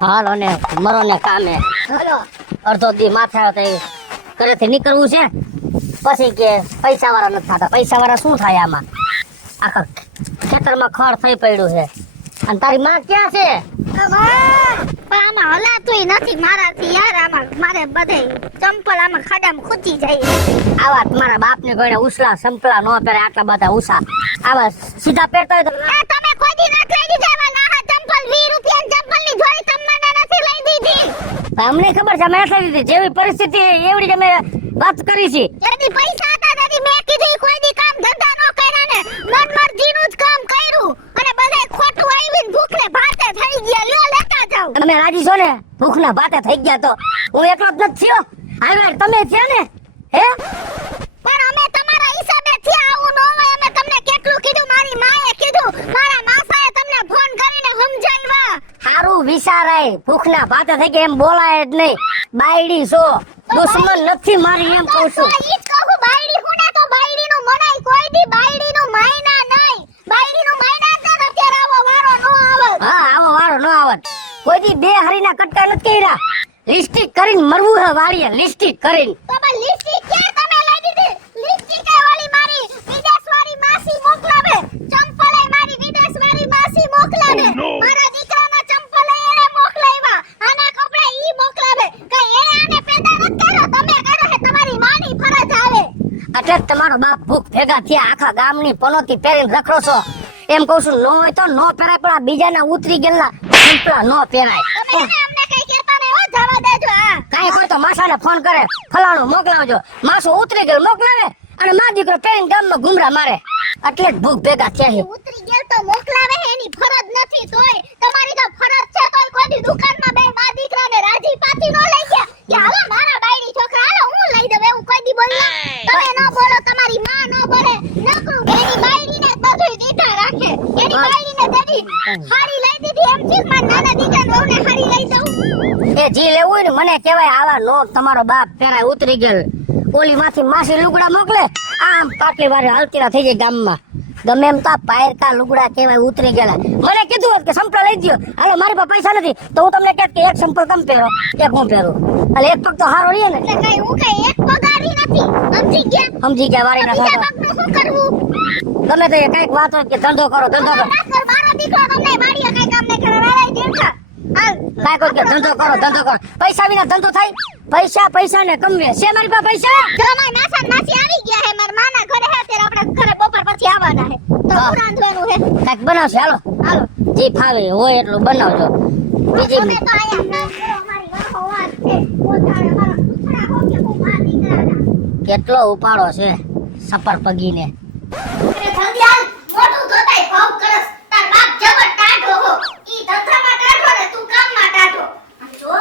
હાલો ને મરો ને કામે. હાલો અડધો દી માથા ઘરેથી નીકળવું છે, પછી કે પૈસા વાળા નથી થતા. પૈસા વાળા શું થાય આમાં? આખા ખેતરમાં ખડ થઈ પડ્યું છે. અને તારી માં ક્યાં છે? આમાં હલાતુંય નથી મારાથી યાર. આમાં મારે બધે ચંપલ આમાં ખાડામાં ખૂચી જાય. આવા તમારા બાપને ગણે ઉસલા સંપલા નો પહેરે, આટલા બધા ઉસા આવા સીધા પહેરતા હોય તો તમે કોઈ દી નથી લઈ દીધા એવા નાહા ચંપલ 20 રૂપિયાની ચંપલની જોડી તમને નથી લઈ દીધી. અમને ખબર છે, અમે એટલી દીધી. જેવી પરિસ્થિતિ એવડી જ અમે વાત કરી છે. જેથી પૈસા હતા તેથી મેં કીધું કોઈ દી કામ ધંધા નો કર્યા ને મનમરજીનું જ કામ કર્યું અને બધાય ખોટું આવીને ભૂખને ભાતે થઈ ગયા. લ્યો લેતા જાવ. તમે રાજી છો ને? ભૂખના ભાતે થઈ ગયા તો હું એકલો જ નથી થયો. હાલ તમે છે ને હે? પણ અમે તમારા હિસાબે થી આવું ન હોય. અમે તમને કેટલું કીધું, મારી માએ કીધું, મારા માસાએ તમને ફોન કરીને સમજાવ્યા. સારું વિચારાય. ભૂખના ભાતે થઈ ગયા એમ બોલાય જ નહીં. બાયડી છો, દુશ્મન નથી મારી એમ કહું છું. ઈ જ કહું બાયડી હું ના તો બાયડીનું મનાય કોઈ દી બાયડીનું માયના નહીં. બાયડીનું માયના જ ન અત્યારે આવો વારો નો આવે. હા આવો વારો ન આવત. કોઈ દી બે હરીના કટકા નથી કર્યા. લિસ્ટિક કરીને મરવું હે વાળીએ, લિસ્ટિક કરીને. તો પણ લિપસ્ટિક ક્યાં તમે લઈ દીધી? લિપસ્ટિક એ વાળી મારી વિદેશવાળી માસી મોકલાવે. ચંપલે મારી વિદેશવાળી માસી મોકલાવે. મારા દીકરાના ચંપલે એને મોકલાવ્યા. આના કપડા ઈ મોકલાવે. કઈ એ આને પેદા નથી કર્યો, તમે કર્યો હે. તમારી માની ફરજ આવે. એટલે જ તમારો બાપ ભૂખ ભેગા થયા. આખા ગામની પનોતી પહેરીને રખડો છો. એમ કહું છું, નો હોય તો નો પહેરાય, પણ આ બીજાના ઉતરી ગયેલા સંપલા નો પહેરાય. તમે અમને કઈ કહેતા નહીં હો, જવા દેજો. હા કાંઈ કોઈ તો માસાને ફોન કરે, ફલાણું મોકલાવજો. માસું ઉતરી ગયેલ મોકલાવે અને મા દીકરો પહેરીને ગામમાં ઘુમરા મારે. એટલે જ ભૂખ ભેગા થયા છે. ઉતરી ગયેલ તો મોકલાવે હે, એની ફરજ નથી. તોય તમારી તો ફરજ છે. તોય કોઈ દી દુકાનમાં બે મા દીકરાને રાજી પાતી નો લઈ ગયા કે હાલો મારા બાયડી છોકરા હાલો હું લઈ દઉં, એવું કોઈ દી બોલ્યા? તમે ન બોલો, તમારી માં ન બોલે. નકરું એની બાયડીને બધુંય દીધા રાખે. એની બાયડીને દડી હારી લઈ દીધી. એમ છે મારા નાના દીકરાને વહુને હારી લઈ દઉં. એ જી લેવું હોય ને મને કહેવાય. આવા નો તમારો બાપ પહેરાય ઉતરી ગયેલ. ઓલી માંથી માસી લુગડા મોકલે, આમ પાટલી વારે હાલતીરા થઈ જાય ગામમાં. ગમે એમ તા પાયરકા લુગડા કહેવાય ઉતરી ગયેલા. મને કીધું હોત કે સંપલ લઈ દયો, હાલો મારી પાસે પૈસા નથી તો હું તમને કહેત કે એક સંપલ તમે પહેરો, એક હું પહેરું. એટલે એક પગ તો હારો રહીએ ને. એટલે કઈ હું કઈ એક પગારી નથી. સમજી ગયા? સમજી ગયા. વારી ના બીજા થતો પગનું શું કરવું? ગમે તો એ કઈક વાત હોય કે ધંધો કરો, ધંધો કરો. મારો દીકરો તમને વાડીએ કઈ કામ નહીં કરે. વાળાએ જેઠા હાલ કાંઈ કોઈ કે ધંધો કરો, ધંધો કરો. પૈસા વિના ધંધો થાય? પૈસા પૈસા ને કમવે છે મારી પાસે પૈસા. જો મારા માસા ને માસી આવી ગયા હે. મારા માના ઘરે હે, ત્યારે આપણે ઘરે બપોર પછી આવવાના હે. તો હા. શું રાંધવાનું હે? કાંઈક બનાવશે. હાલો હાલો જી ફાવે હોય એટલું બનાવજો. બીજી તમે તો આયા ના કરો. મારી વાહો વાત છે. પોતાને મારા પૂછડા હો કે હું માં દીકરાના. કેટલો ઉપાડો છે સપર પગીને. અરે ધંધિયાલ મોઢું ધોતાય ભાવ કરસ. તાર બાપ જબર ટાઢો હો. ઈ ધંધામાં ટાઢો ને તું કામમાં ટાઢો. આ જો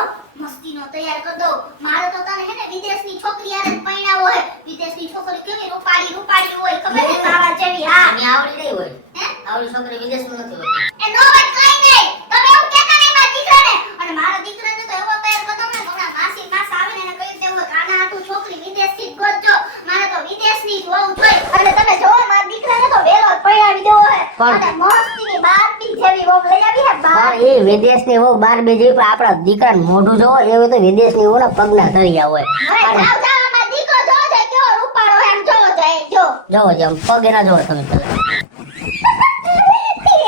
મસ્તીનો તૈયાર કર દો. મારે તો તને હે ને વિદેશની છોકરી આરે પૈણાવો હે. વિદેશની છોકરી કેવી રૂપાળી રૂપાળી હોય ખબર છે? તારા જેવી. હા મને આવડી નહીં હોય. હે? આવડી છોકરી વિદેશમાં નથી હોતી. એ નો વાત કઈ નહીં. તમે એવું કહેતા નહીં મારા દીકરાને. અને મારા દીકરાને તો એવો તૈયાર કરતો ને હમણાં માસી માસ આવીને એને કહી દેવું કે આના હાટુ છોકરી વિદેશથી જ ગોતજો. મારે તો વિદેશની જ વહુ જોઈ. એટલે તમે જોવો મારા દીકરાને તો વેલો જ પૈણાવી દેવો હે. અને મસ્તીની બારબી જેવી વહુ લઈ આવી હે. પણ એ વિદેશની વહુ બાર બીજી પણ આપણા દીકરાને મોઢું જોવો એવું તો વિદેશની વહુ ના પગના ધરિયા હોય. હવે જાવ જાવ અમાર દીકરો જોવો છે કેવો રૂપાળો હે. આમ જોવો છે એ જો. જોવો જેમ પગ એના જોવો તમે પેલા.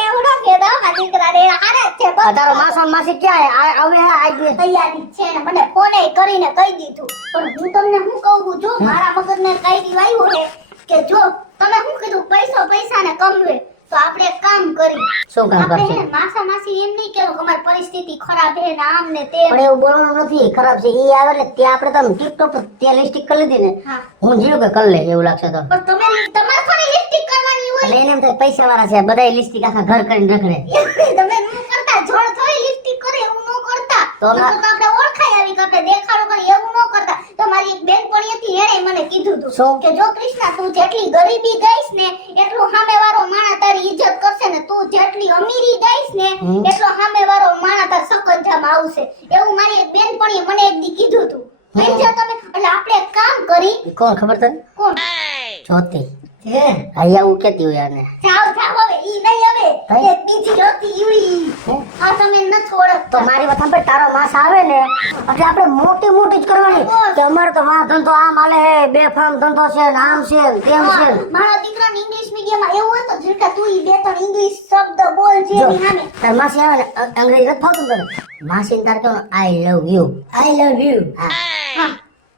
એવડો કેદો આ દીકરાને હારે જ છે. બસ તારો માસો ને માસી ક્યાં આવે આજે? તૈયારી જ છે ને મને ફોને કરીને કહી દીધું. પણ હું તમને શું કહું જો મારા મગજને કઈ દીવાયું હે કે જો તમે શું કીધું પૈસા ને કમવે તો આપણે એક કામ કરી. શું કામ આપણે કરશે? હે ને માસા માસી એમ નહીં કેવું કે અમારી પરિસ્થિતિ ખરાબ હે ને આમ ને તેમ. પણ એવું બોલવાનું નથી. ખરાબ છે ઈ આવે ને તે આપણે તો ટિકટોક પર તે લિસ્ટિક કરી લીધી ને. હા હું જીવ કે કરી લે એવું લાગશે તો. પણ તમે તમારે થોડી લિપસ્ટિક કરવાની હોય. એટલે એને એમ થાય પૈસા વાળા છે બધાય લિસ્ટિક આખા ઘર કરીને રખડે. તમે ન કરતા જોડ થોડી લિપસ્ટિક કરે એવું ન કરતા. તો તો આપણે ઓળખાઈ આવી કે આપણે દેખાડો કરી એવું ન કરતા. તમારી એક બેનપણી હતી એણે મને કીધું હતું શું? કે જો કૃષ્ણા તું જેટલી ગરીબી ગઈશ ને એટલું સામેવાળો માણસ તારી ઇજ્જત કરશે ને તું જેટલી અમીરી ગઈશ ને એટલો સામેવાળો માણસ તાર સકંજામાં આવશે. એવું મારી એક બેનપણીએ મને એક દી કીધું હતું. સમજ્યા તમે? એટલે આપણે એક કામ કરી. કોણ ખબર તને? કોણ? જ્યોતિ. છે અહીંયા હું કેતી હોય આને જાવ જાવ હવે ઈ નહીં હવે કઈ? એક બીજી હતી ઈવડી હે? આ તમે નથી ઓળખતા તો મારી વાત સાંભળ, તારો માસ આવે ને એટલે આપણે મોટી મોટી જ કરવાની કે અમારે તો વાહ ધંધો આમ હાલે હે, બે ફાર્મ ધંધો છે ને આમ છે ને તેમ છે ને. મારા દીકરાને ઇંગ્લિશ મીડિયમમાં એવું હોય તો જીરકા તું ઈ બે ત્રણ ઇંગ્લિશ શબ્દ બોલ છે જો, એની સામે તાર માસી આવે ને અંગ્રેજી નથી ફાવતું તને. માસીને તાર કહેવાનું આઈ love you. I love you. હા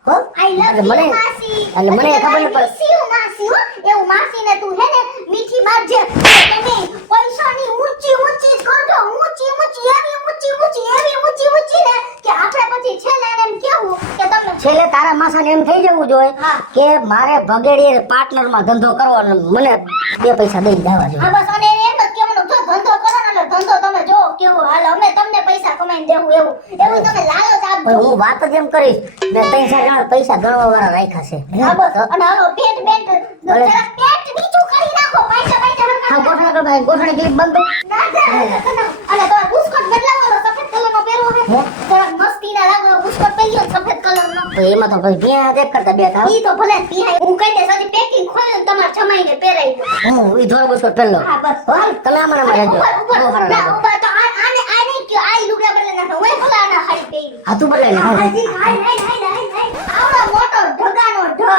હો આઈ લવ એટલે યુ મને માસી એટલે મને ખબર ન પડે. મિસ યુ માસી હો એવું માસીને તું હે ને મીઠી મારજે તમે પૈસાની ઊંચી ઊંચી જ કરજો ઊંચી ઊંચી એવી ઊંચી ઊંચી એવી ઊંચી ઊંચી ને કે આપણે પછી છેલ્લે એને એમ કેવું કે તમે છેલ્લે તારા માસાને એમ થઈ જવું જોઈએ હા. કે મારે ભગેડી પાર્ટનરમાં ધંધો કરવાનો, મને બે પૈસા દઈ દેવા જોઈએ. હા બસ અને એમ જ કેવાનું જો ધંધો કરો ને એટલે ધંધો તમે જો કેવો હાલ અમે તમને પૈસા કમાઈને દેવું એવું એવું તમે લાલચ પણ આપજો હું વાત જ એમ કરીશ, મેં 3-4 જણા પૈસા ગણવા વાળા રાખ્યા છે. હા બસ અને હાલો પેટ બેટ ભલે. જરા પેટ નીચું કરી નાખો પૈસા પૈસા હા, હરખા ગોઠણ કર ભાઈ, ગોઠણ ક્લિપ બંધ કર. ના ના અને તો બુસ્કોટ બદલાવાનો સફેદ કલરનો પહેરવો છે હે? જરા મસ્તીના લાગો બુસ્કોટ પહેર્યો સફેદ કલરનો તો એમાં તો પછી ભેયા દેખ કરતા બે થાવ. ઈ તો ભલે પીહાય હું કહી દઈશ હજી પેકિંગ ખોલ્યું ને તમારા જમાઈને પહેરાઈ દો હું ઈ ધોળો બુસ્કોટ પહેરલો. હા બસ હો, તમે આમાં રહેજો. ઉપર બહુ સારા ના લાગો. ઉપર તો આને આ નહીં કે આ લુગડા બદલે નાખો હું ભલા ના હારી પહેરી હા, તું બદલાઈ લે. હા, હજી આવડો મોટો ઢગાનો ઢગ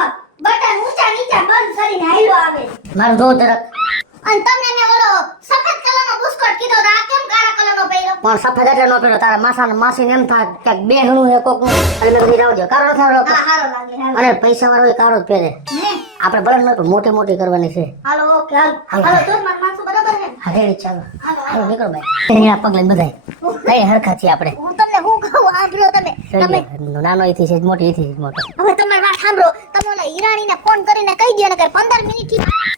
બટન ઊંચા નીચા બંધ કરીને હાલ્યો આવે મારું ધો જરાક. અને તમને મેં ઓલો સફેદ કલરનો બુસ્કોટ કીધો તો આ કેમ કાળા કલરનો પહેર્યો પણ સફેદ એટલે નો પહેર્યો. તારા માસાને માસીને એમ થાય કે બે હણું હે કોકનું. એટલે મેં કીધું જાવજો. કારો નથી આવડતો. હા હારો લાગે હાલો અને પૈસા વાળો એ કારો જ પહેરે. હે આપણે ભલે ન પણ મોટી મોટી કરવાની છે. હાલો ઓકે હાલો તો માર માણસો બરાબર છે હા, રેડી, ચાલો. હાલો હાલો, નીકળો ભાઈ. એના પગલે બધાય. કઈ હરખા છીએ આપણે. હું તમને હું કહું સાંભળો તમે નાનો એથી છે મોટી એથી છે મોટો. હવે તમારી વાત સાંભળો તમે ઓલા હિરાણીને ફોન કરીને કહી દો ને કે 15 મિનિટ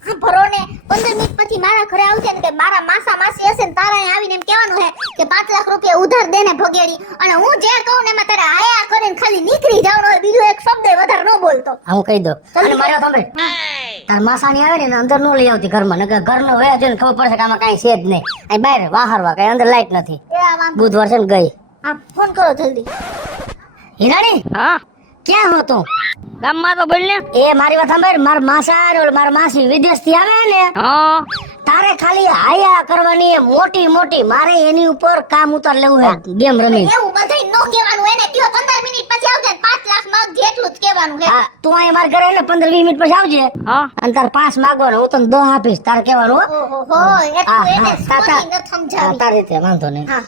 થી ભરો ને 15 મિનિટ પછી મારા ઘરે આવશે ને કે મારા માસા માસી હશે ને તારા અહીં આવીને એમ કહેવાનું છે કે 5 લાખ રૂપિયા ઉધાર દે ને ભગેડી અને હું જે કહું ને એમાં તારે આયા કરીને ખાલી નીકળી જવાનું હોય બીજો એક શબ્દ વધારે ન બોલતો હા, હું કહી દઉં. અને મારે સાંભળે, તાર માસાની આવે ને એને અંદર નો લઈ આવતી ઘરમાં, નકર ઘરનો વયા જોઈને ખબર પડશે કે આમાં કાંઈ છે જ નહીં. અહીં બહાર વાહરવા કાંઈ અંદર લાઈટ નથી. એ આ વાંધો બુધવાર છે ને ગઈ. આ ફોન કરો જલ્દી હિરાણી, હા ક્યાં હો તું? ગામમાં તો બોલ ને. એ મારી વાત સાંભળ, મારા માસા ને ઓલા મારા માસી વિદેશથી આવે ને હા તારે ખાલી હાયા કરવાની એ મોટી મોટી. મારે એની ઉપર કામ ઉતાર લેવું છે ગેમ રમી. એવું બધાય નો કહેવાનું એને કયો 15 મિનિટ પછી આવજે 5 લાખ માંગ જેટલું જ કહેવાનું છે હા, તું અહીંયા મારા ઘરે એટલે 15-20 મિનિટ પછી આવજે હા અને તાર પાસ માગો ને હું તને 10 આપીશ. તારે કહેવાનું હો. ઓહો હા, એટલું એને હા, સ્ટોરી ન હા, સમજાવી તારી રીતે વાંધો નહીં. હા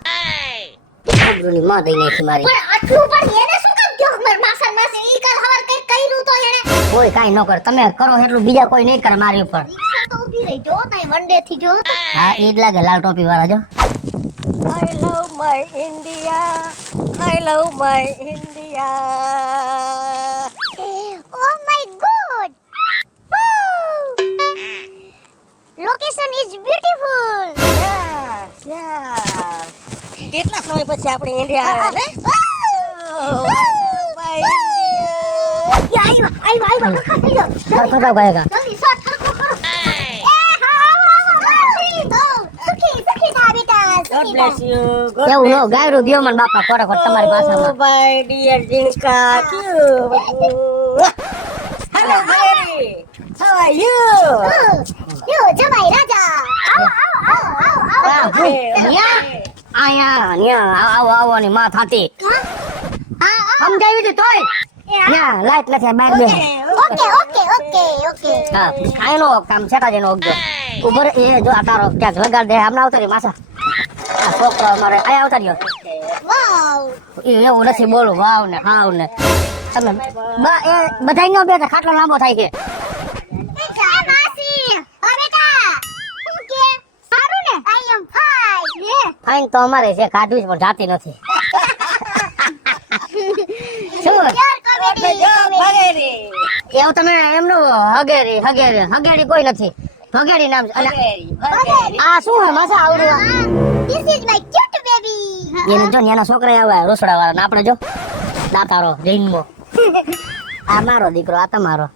આબરૂની માં દઈ નાખી મારી. પણ આટલું પણ એને શું કામ કયો માર માસા માસી ઈ કાલ હવાર કઈ કર્યું તો એને કોઈ કાંઈ ન કરે. તમે કરો એટલું બીજા કોઈ નહીં કરે મારી ઉપર. રિક્ષા તો ઊભી રહી જો તાઈ વનડે થી જો હા, એ જ લાગે લાલ ટોપી વાળા જો. I love my India. I love my India. Oh my God location is beautiful કેટલા સમય પછી આપણે ઇન્ડિયા આવ્યા ને? આઈ કખા થઈ ગયો ખોટા ગાયકા. જલ્દી શોટ હરકો કરો સુખી થા બેટા God સુખી bless થા. you. God એવું નો ગાયરું દ્યો મને બાપા ખોટા ખોટા તમારી Oh, ભાષામાં. my dear Jinska. Hello, Mary. How are you? યો જમાઈ રાજા આવો આવો આવો આવો આ, આવો ન્યા? આયા, ન્યા, આવો આવવાની માં થાતી. હા સમજાવી હતી તોય ન્યા લાઈટ નથી બહાર બે. ઓકે ઓકે ઓકે ઓકે હા, આયનો કામ છેટાજી નો ઓગજો. ઉભર એ જો આ તારો ક્યાંક લગાડ દે. આમને આવતા રહી માસા. આ છોકરો અમારે આયા આવતા રહ્યો. વાવ એ એવું નથી બોલું વાવ ને હાવ ને. તમે એ બધાય નો બેઠા ખાટલો લાંબો થાય છે. બેટા માસી ઓ બેટા હું કે સારું ને આઈ એમ ફાઇન યે ફાઈન તો અમારે છે, કાઢવી છે પણ જાતી નથી. શું યાર કોમેડી એવું તમે એમનું હગેરી હગેરી હગેરી કોઈ નથી. ભગેડી નામ છે. અને આ શું હે માસા આવડું? This is my cute baby એને જો ન્યાના છોકરા આવ્યા રોસડા વાળા ને આપણે જો દાતારો જૈનમો. આ મારો દીકરો, આ તમારો.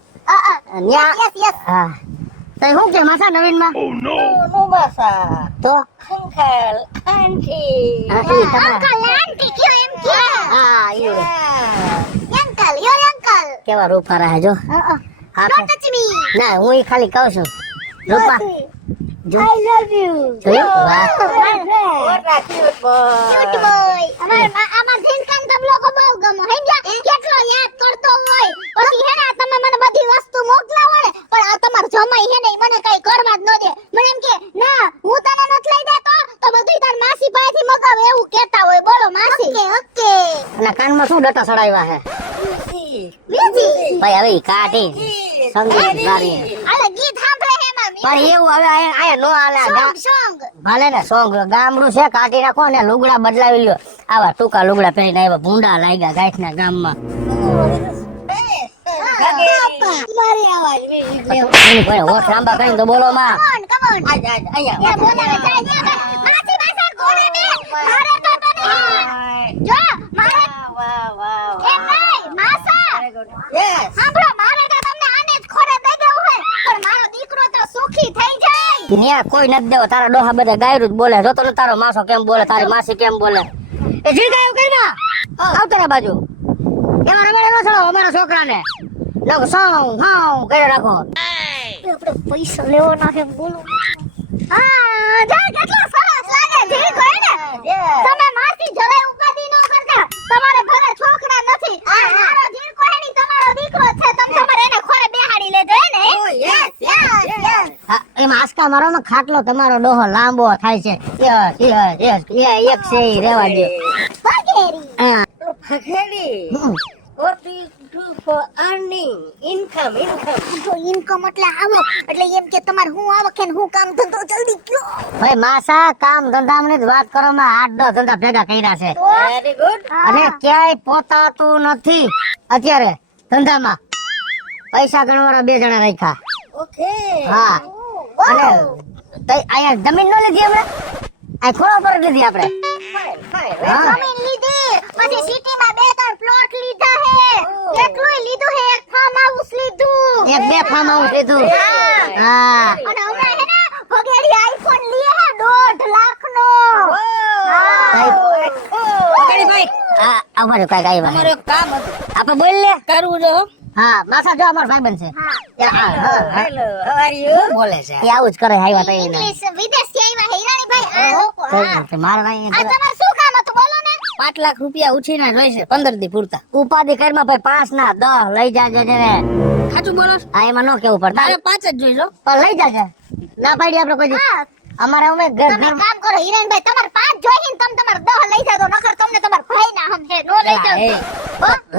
ન્યા યસ યસ હા. તો શું કે માસા નવીનમાં? Mubasa. તો Uncle. Auntie. હા, ઈ તમારા. અંકલ આંટી કયો એમ કે હા, ઈ Yeah. અંકલ યોર અંકલ કેવા રૂપારા હે જો. હા, ડોન્ટ ટચ મી ના હું ઈ ખાલી કહું છું રૂપા જો I love you. જોયું? વાહ What a cute boy. Cute boy. આમાં ઝીણકાન તમ લોકો બહુ ગમો હેંગ્યા કેટલો યાદ કરતો હોય પછી હે ને તમે મને બધી વસ્તુ મોકલાવો ને પણ આ તમાર જમાઈ હે ને ઈ મને કઈ કરવા જ ન દે મને એમ કે ના હું તને નથી લઈ દેતો તો બધું તાર માસી પાસેથી મગાવે એવું કહેતા હોય બોલો માસી ઓકે અને કાનમાં શું ડટા સડાવ્યા હે બીજી ભાઈ હવે ઈ કાઢી સંગીત ગારી આલે ગીત સાંભળે હે મામી પણ એવું હવે આયા નો હાલે આ ગા- સોંગ ભલે ને સોંગ ગામડું છે કાઢી નાખો ને લુગડા બદલાવી લ્યો આવા ટૂંકા લુગડા પહેરીને આવ્યા ભૂંડા લાગ્યા ગાંઠના ગામમાં મારી આવાજ એની ભાઈ હોઠ લાંબા કરીને તો બોલો માં કમ ઓન આજ આજ અહીંયા એ બોલાવે જાય માસી માસા કોને બે મારે તો તને જો મારે Wow. એ નહીં માસા Very good. Yes. સાંભળો મારે તો તમને આને જ ખોરે દઈ દેવું હોય પણ મારો દીકરો તો સુખી થઈ જાય ન્યા કોઈ નથી દેવો તારા ડોહા બધા ગાયરું જ બોલે જોતો ને તારો માસો કેમ બોલે તારી માસી કેમ બોલે એ જી ગાયું કરી ના આવતો રે બાજુ એમાં રમેડે નો ચડાવો અમારા છોકરાને લોકો સાઉ હાઉ કરી રાખો આપણે પૈસા લેવાના છે બોલો હા જા કેટલો સરસ લાગે જી કોઈ ને તમે માસી જરાય ઉપાધિ ન કરતા તમારે ઘરે છોકરા નથી આ મારો જી કોઈ ની તમારો દીકરો છે તમે તમારે એને ખોરે બેહાડી લેજો હે ને Oh, yes, yes. હા, એમાં આસ્કા મારો ને ખાટલો તમારો ડોહો લાંબો થાય છે યસ એક છે ઈ રેવા દે બગેરી હા Pakeli. Hmm. What do you do for earning? Income. જો ઇન્કમ એટલે આવક એટલે એમ કે તમારે હું આવક કે હું કામ ધંધો જલ્દી કયો ભાઈ માસા કામ ધંધાની જ વાત કરો માં 8-10 ધંધા ભેગા કર્યા છે Very good. અને ક્યાંય પોતાતું નથી અત્યારે ધંધામાં પૈસા ગણવાના 2 જણા રાખ્યા Okay. હા અને તઈ અહીંયા જમીન ન લીધી આપણે આ થોડા પર લીધી આપણે Fine. હા જમીન લીધી પછી સિટીમાં 2-3 પ્લોટ લીધા હે કેટલું લીધું હે એક ફાર્મ હાઉસ લીધું એક બે ફાર્મ હાઉસ લીધું હા અને હમણાં હે ને ભગેડી આઈફોન લીએ હે 1.5 લાખનો Pakeli ભાઈ હા અમારે કઈ કઈ વાત તમારું એક કામ હતું આપણે બોલ લે કરવું જો હા માસા જો અમારો ભાઈબંધ છે હા હા હેલો how are you બોલે છે એ આવું જ કરે આવ્યા તો એને ઇંગ્લિશ વિદેશથી આવ્યા હે હિરાણીભાઈ આ લોકો હા મારા ભાઈ આ તમારે શું કામ હતું બોલો ને 5 લાખ રૂપિયા ઉછીના જોઈશે 15 દી પૂરતા ઉપાધિ કરમાં ભાઈ 5 ના 10 લઈ જાજે ને સાચું બોલો છો? આ એમાં ન કેવું પડતા તારે 5 જ જોઈજો પણ લઈ જાજે ના પાડી આપણે કોઈ દી. હા અમારે અમે ઘર તમે ઘર કામ કરો હિરાણીભાઈ તમારે 5 જોઈએ ને તમે તમારે 10 લઈ જાજો નકર તમને તમારા ભાઈ ના હમ હે નો લઈ જાવ એ.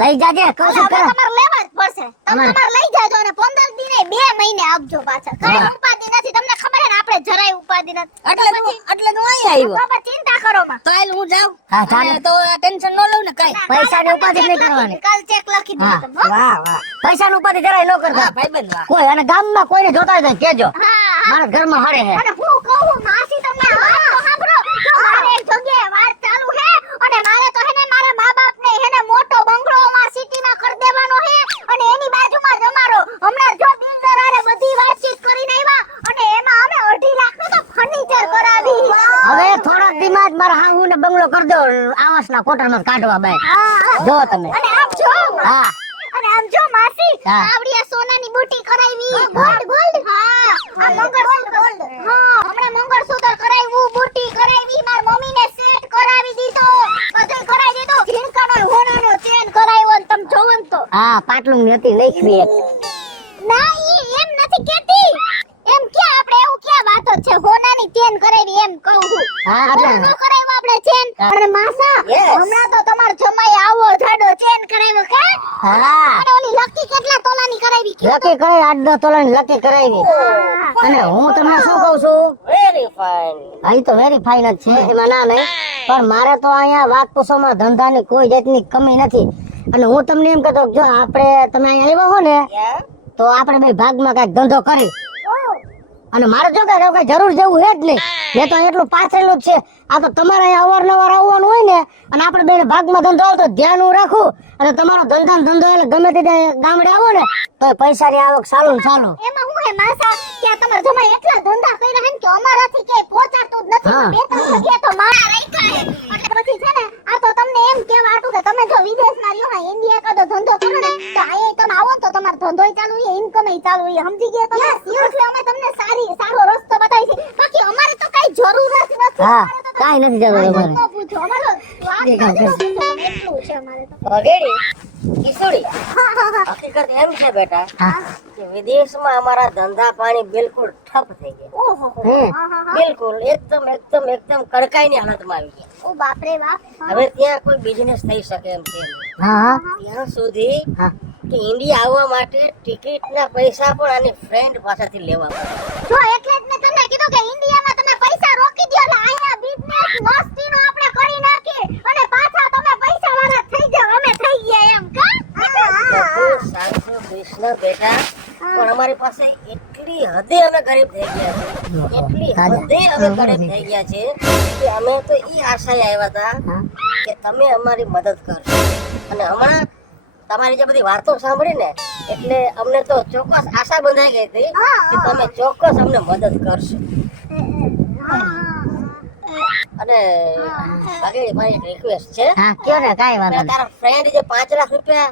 લઈ જાજે કહું છું હવે કે તમારે લેવા જ પડશે તમે તમારે લઈ જાજો અને 15 દી નહીં 2 મહિને આપજો પાછા કઈ હા. ઉપાધિ નથી તમને ખબર હે ને આપણે જરાય ઉપાધિ નથી એટલે નું અહીં આવ્યો તો પછી ચિંતા કરો માં તો હાલ હું જાઉં હા, ચાલે. અને તો ટેન્શન ન લઉં ને કઈ પૈસાની ઉપાધિ નહીં કરવાની. કાલ ચેક લખી દઉં હા. તમને હો? વાહ વાહ પૈસાનું ઉપાધિ જરાય ન કરતા હા ભાઈબંધ વાહ કોઈ અને ગામમાં કોઈને જોતા હોય તો કહેજો હા મારા ઘરમાં હળે હે અને હું કહું માસી તમને આ વાત તો સાંભળો જો મારે એક જગ્યાએ વાત ચાલુ હે અને મારે તો હે ને મારા મા બાપને હે ને મોટો બંગલો અમાર સિટીમાં કરી દેવાનો હે અને એની બાજુમાં જ અમારો હમણાં જો બિલ્ડર આરે બધી વાતચીત કરીને આવ્યા અને એમાં અમે 2.5 લાખનું તો ફર્નિચર કરાવી હવે થોડાક દીમાં જ મારા હાહુ ને બંગલો કરી દો આવાસના કોટરમાં કાઢવા બાય હા જો તમે અને આમ જો હા અને આમ જો માસી હા. આવડિયા સોનાની બુટી કરાવી ગોલ્ડ હા આ મંગળસૂત્ર હા હમણાં મંગળસૂત્ર કરાવ્યું બુટી કરાવી માર મમ્મીને સેટ કરાવી દીધો બધું કરાવી દીધું ઝીણકાનો હોનાનો ચેન કરાવ્યો ને તમે જોવો ને તો હા પાટલું નથી લખવી એક ના ઈ એમ નથી કેતી એમ કે આપણે એવું ક્યાં વાતો છે હોનાની ચેન કરાવી એમ કહું છું હા, હોનાનો એટલે- કરાવ્યો આપણે ચેન અને માસા Yes. હમણાં તો તમાર જમાઈ આવો જાડો ચેન કરાવ્યો કે હા અને ઓલી લકી કેટલા તોલાની કરાવી કયો લકી કરાવી 8-10 તોલાની લકી કરાવી અને હું તમને શું કહું છું વેરી ફાઇન અહીં તો વેરી ફાઇન જ છે એમાં ના નહીં પણ મારે તો અહીંયા વાત પૂછોમાં ધંધાની કોઈ જાતની કમી નથી અને હું તમને એમ કહેતો કે જો આપણે તમે અહીંયા આવ્યા હો ને તો આપણે બે ભાગમાં કઈક ધંધો કરી અને મારે જો કઈ જરૂર જેવું હે જ નહીં મેં તો એટલું પાછળનું જ છે આ તો તમારે અહીંયા અવારનવાર આવવાનું હોય ને અને આપણે બે ભાગમાં ધંધો આવતો ધ્યાન હું રાખું અને તમારો ધંધો એટલે ગમે તે ગામડે આવો ને તો પૈસાની આવક ચાલુ ને ચાલુ એમાં હું હે માસા કે આ તમારા જમાઈ એટલા ધંધા કર્યા હે ને કે અમારાથી કે પહોંચાડતું જ નથી. હા. બે ત્રણ જગ્યાએ તો મારા રાખ્યા હે. એટલે પછી છે ને આ તો તમને એમ કહેવા હાટું કે તમે જો વિદેશમાં રહ્યો હોય ઇન્ડિયા કાદો ધંધો કરો ને તો અહીંયા તમે આવો ને તો તમારો ધંધોય ચાલુ હોય ઇન્કમય ચાલુ હોય સમજી ગયા તમે. એટલે અમે તમને સારો રસ્તો બતાવી છે. બાકી અમારે તો કઈ જરૂર જ નથી. હા અમારે તો કાઈ નથી જતો તમારે તો પૂછો અમારે તો વાત નથી તો પૂછો તમે. એટલું છે અમારે તો. વગેરે કિશોરી હા હા હા હકીકત એમ છે બેટા હા કે વિદેશમાં અમારા ધંધા પાણી બિલકુલ ઠપ થઈ ગયા. ઓહો હે. હા હા હા બિલકુલ એકદમ કડકાઈની હાલતમાં આવી ગયા. ઓ બાપ રે બાપ. હા. હવે ત્યાં કોઈ બિઝનેસ થઈ શકે એમ છે નહીં. હા ત્યાં સુધી હા કે ઇન્ડિયા આવવા માટે ટિકિટના પૈસા પણ આની ફ્રેન્ડ પાસેથી લેવા પડે. જો એટલે જ મેં તમને કીધું કે ઇન્ડિયામાં તમે પૈસા રોકી દો એટલે અહીંયા બિઝનેસ મસ્તીનો આપણે કરી નાખીએ અને પાછા તમે પૈસા વાળા થઈ જાવ અમે થઈ ગયા એમ કા. બધું સાચું કૃષ્ણ બેટા પણ અમારી પાસે એટલી હદે અમે ગરીબ થઈ ગયા છે એટલી હદે અમે ગરીબ થઈ ગયા છે કે અમે તો ઈ આશાએ આવ્યા હતા હા કે તમે અમારી મદદ કરશો અને હમણાં તમારી જે બધી વાતો સાંભળી ને એટલે અમને તો ચોક્કસ આશા બંધાઈ ગઈ હતી કે તમે ચોક્કસ અમને મદદ કરશો. અને આગળ મારી એક રિક્વેસ્ટ છે હા કયો ને કાઈ વાત કે નથી. તારા ફ્રેન્ડ જે 5 લાખ રૂપિયા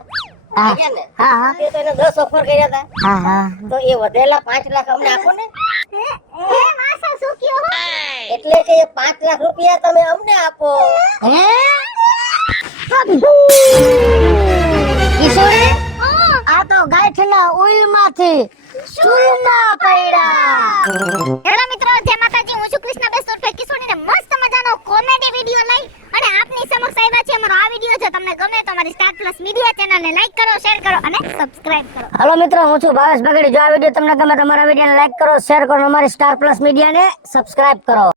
આપ્યા ને હા હા તે તો એને 10 ઓફર કર્યા હતા હા હા તો એ વધેલા 5 લાખ અમને આપો ને એ માસા શું કયો હો? એટલે કે એ 5 લાખ રૂપિયા તમે અમને આપો. હે કિશોરી આ તો ગાયઠના ઓઇલમાંથી ચૂના પડ્યા. હેલો મિત્રો જય માતાજી હું છું કૃષ્ણ બેસ્ટ ઉર્ફે કિશોરીને મસ્ત મજાનો કોમેડી વિડિયો લઈ અને આપની સમક્ષ આવ્યા છે. અમારો આ વિડિયો જો તમને ગમે તો અમારી સ્ટાર પ્લસ મીડિયા ચેનલને લાઈક કરો શેર કરો અને સબસ્ક્રાઇબ કરો. હાલો મિત્રો હું છું ભાવેશ બગડી. જો આ વિડીયો તમને ગમે તો અમારા વિડીયોને લાઈક કરો શેર કરો અને અમારી સ્ટાર પ્લસ મીડિયાને સબસ્ક્રાઇબ કરો.